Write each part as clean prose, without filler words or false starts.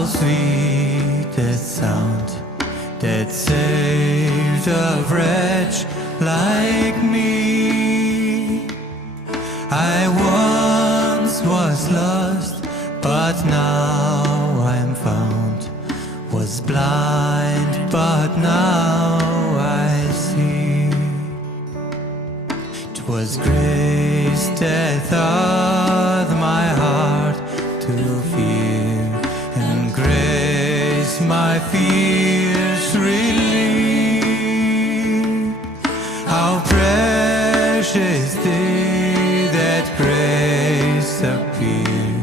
How sweet the sound that saved a wretch like me. I once was lost, but now I'm found. Was blind, but now I see. 'Twas grace that taught my heart to fear, and grace my fears relieved. How precious day that grace appeared,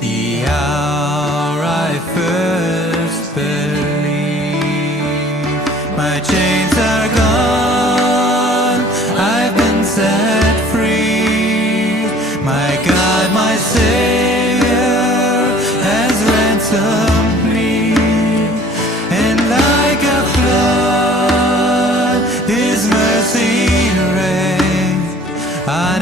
the hour I first believed. My chains are gone, I've been set free. My God, my Savior has ransomed me, and like a flood His mercy reigns on